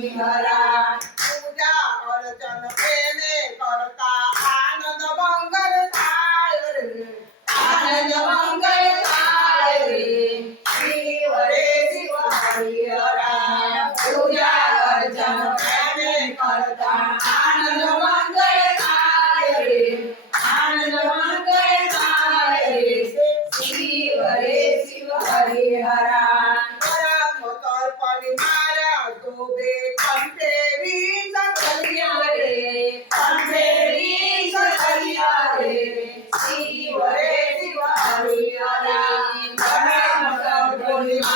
Senhor. I,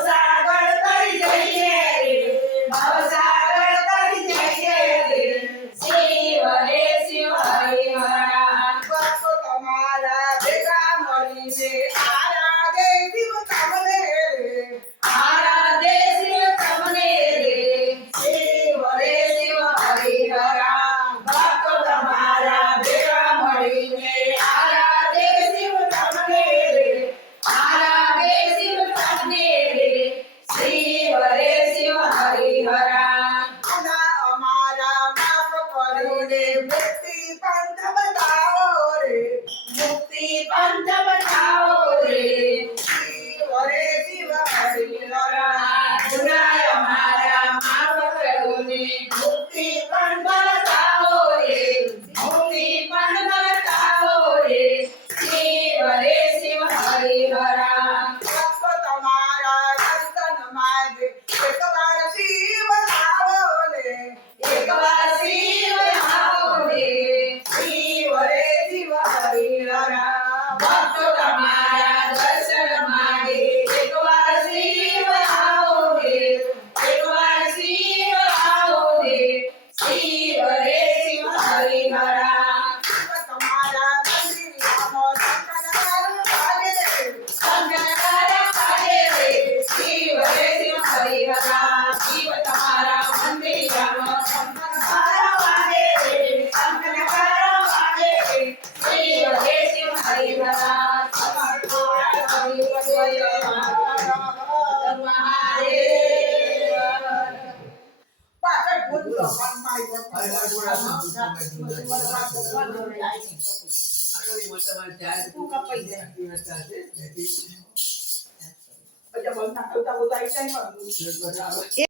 સાગર તરી જઈએ pick up Oye, pues, una pregunta, ¿cómo está?